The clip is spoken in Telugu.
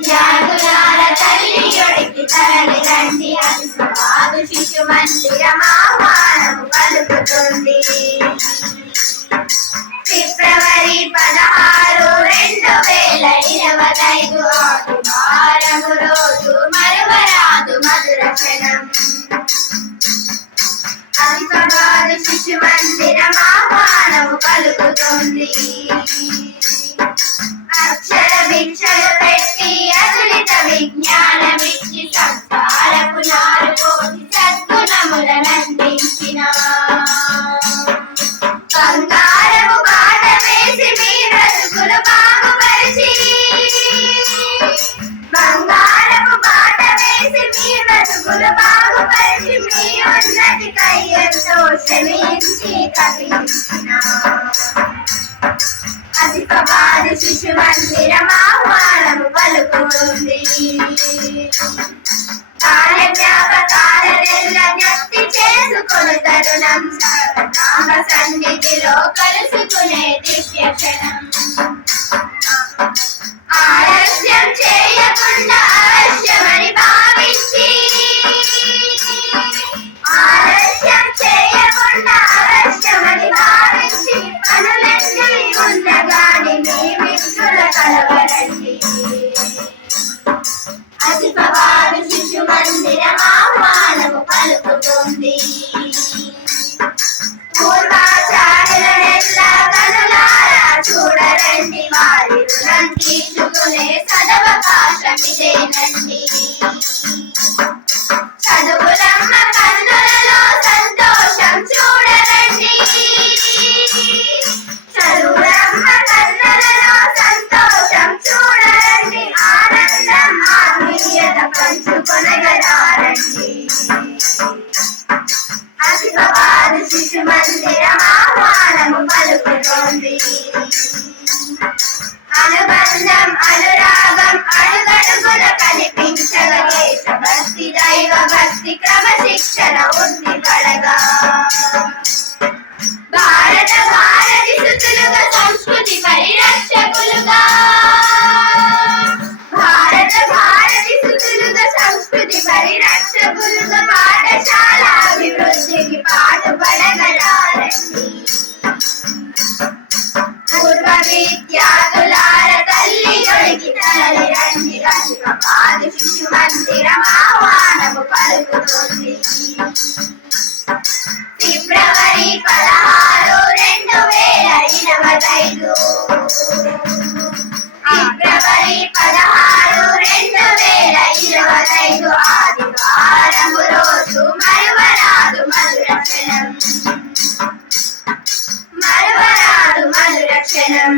విద్యార్థులార తల్లియుడికి తరలి రండి అల్పవాదు శిశు మందిరం ఆహ్వానము పలుకుతుంది. ఫిబ్రవరి 16, 2025 ఆదివారము రోజు మరువరాదు మధుర క్షణం. అల్పవాదు శిశు మందిరం ఆహ్వానము పలుకుతుంది. అక్షర భిక్షలు పెట్టి అతులిత విజ్ఞానమిచ్చి సంస్కారపు నారు పోసి సద్గుణములనందించిన బంగారపు బాట వేసి మీ బ్రతుకులు బాగుపరిచి బంగారపు బాట వేసి మీ బ్రతుకులు బాగుపరిచి మీ ఉన్నతి కయ్యంతో శ్రమించి కదిలించిన అల్పవాదు శిశు మందిరం ఆహ్వానము పలుకుతుంది. కాల జ్ఞాపకాలనెల్ల జ్ఞప్తి చేసుకుని తరుణం సర్వనామ సన్నిధిలో కలుసుకునే దివ్య క్షణం. ఆలస్యం చేయకుండా అవశ్యమని భావించి ఆలస్యం చేయకుండా అవశ్యమని భావించి పనులన్నీ ఉండగాని మీ మిత్రుల కలవరండి. అల్పవాదు శిశు మందిరం ఆహ్వానము పలుకుతుంది. పూర్వాచార్యులనెల్లా కనులారా చూడరండి వారి రుణం తీర్చుకునే సదవకాశమిదేనండి. చదువులమ్మ కన్నులలో సంతోషం చూడరండి చదువులమ్మ కన్నులలో సంతోషం చూడరండి ఆనందం ఆత్మీయత పంచుకొనగలారండి. అల్పవాదు శిశు మందిరం ఆహ్వానము పలుకుతోంది. అనుబంధం అనురాగం అడుగడుగున కనిపించగ దేశభక్తి దైవ భక్తి క్రమశిక్షణ ఉన్ని పడగా భారత భారతి సుతులుగా సంస్కృతి పరిరక్షకులుగా భారత భారతి సుతులుగా సంస్కృతి పరిరక్షకులుగా పాఠశాల అభివృద్ధికి పాటుపడగలారండి. పూర్వ విద్యార్థులార తల్లియుడికి తరలి రండి అల్పవాదు శిశు మందిరం ఆహ్వానము పలుకుతుంది. ఫిబ్రవరి 16, 2025 ఫిబ్రవరి 16, 2025 ఆదివారము రోజు మరువరాదు మధుర క్షణం. మరువరాదు మధుర క్షణం.